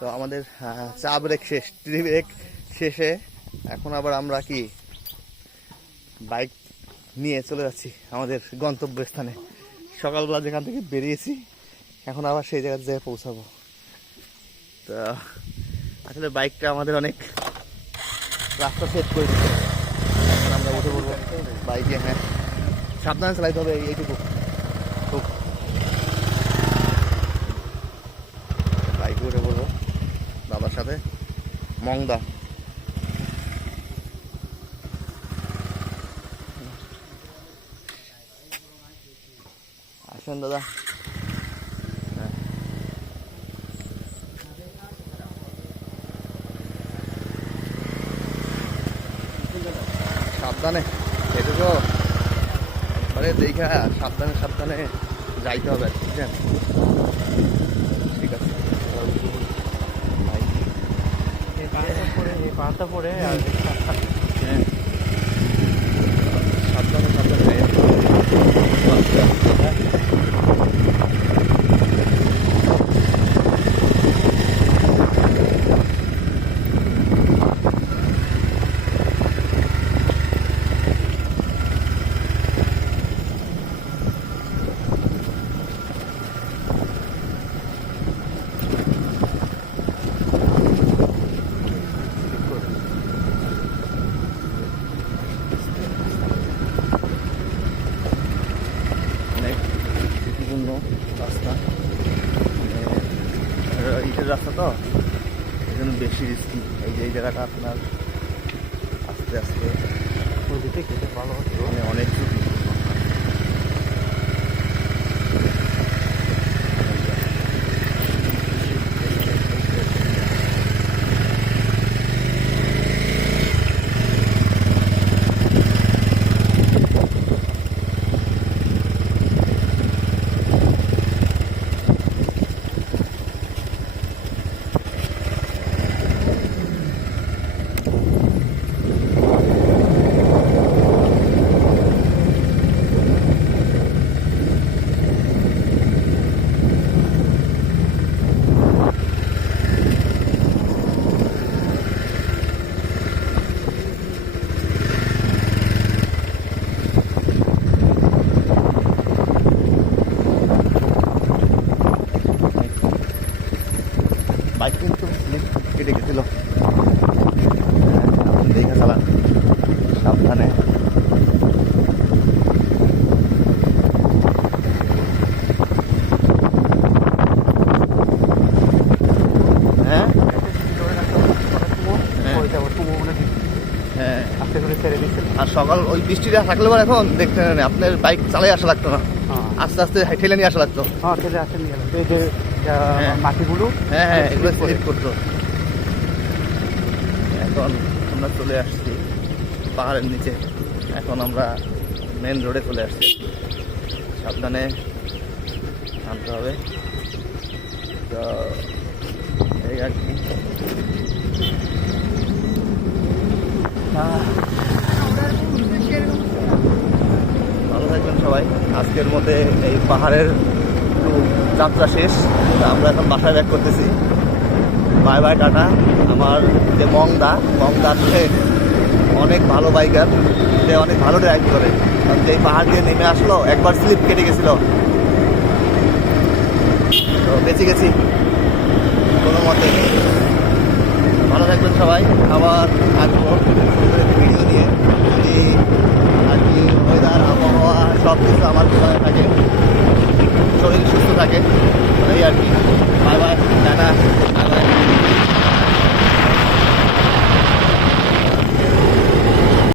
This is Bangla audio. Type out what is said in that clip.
তো আমাদের চা ব্রেক শেষ টি ব্রেক শেষে এখন আবার আমরা কি বাইক নিয়ে চলে যাচ্ছি আমাদের গন্তব্যস্থানে। সকালবেলা যেখান থেকে বেরিয়েছি, এখন আবার সেই জায়গাতে যেয়ে পৌঁছাবো। তো, আসলে বাইকটা আমাদের অনেক রাস্তা সেট করে দিচ্ছে। এখন আমরা উঠে পড়ব। বাইকে হ্যাঁ। সাবধানে চালাইতে হবে, এইটুকু। খুব বাইকে উঠে পড়ব বাবার সাথে মংদা। আসেন দাদা। সাবধানে। এটুকু মানে দেখা সাবধানে সাবধানে যাইতে হবে বুঝছেন ঠিক আছে এই পাহাড়টা পরে এই পাহাড়টা আর হ্যাঁ সাবধানে সাবধানে অনেক ঝুঁকিপূর্ণ রাস্তা। ইটের রাস্তা তো? এই জন্য বেশি রিস্কি এই যে এই জায়গাটা আপনার আস্তে আস্তে নদীতে খেতে ভালো হতো। মানে অনেক ঝুঁকি। বাইক কিন্তু কেটে গেছিল দেখে চালান সাবধানে হ্যাঁ হ্যাঁ। মানে হ্যাঁ আর সকাল ওই বৃষ্টিটা থাকলে পর এখন দেখতে আপনার বাইক চালাই আসা লাগতো না হ্যাঁ আস্তে আস্তে ঠেলে নিয়ে আসা লাগতো হ্যাঁ ছেড়ে আসে নিয়ে হ্যাঁ। মাটিগুলো হ্যাঁ হ্যাঁ এগুলো স্লিপ করতো এখন আমরা চলে আসছি পাহাড়ের নিচে। এখন আমরা মেন রোডে চলে আসছি। সাবধানে আনতে হবে। তো এই আর কি। ভালো থাকবেন সবাই। আজকের মধ্যে এই পাহাড়ের একটু যাত্রা শেষ। আমরা এখন বাসায় ব্যাক করতেছি। Bye bye tata. আমার যে মংদা মংদা আসলে অনেক ভালো বাইকার সে অনেক ভালো ড্রাইভ করে। কারণ যে পাহাড় দিয়ে নেমে আসলো, একবার স্লিপ কেটে গেছিল। তো বেঁচে গেছি। কোনো মতে। ভালো থাকবেন সবাই। আবার আসব।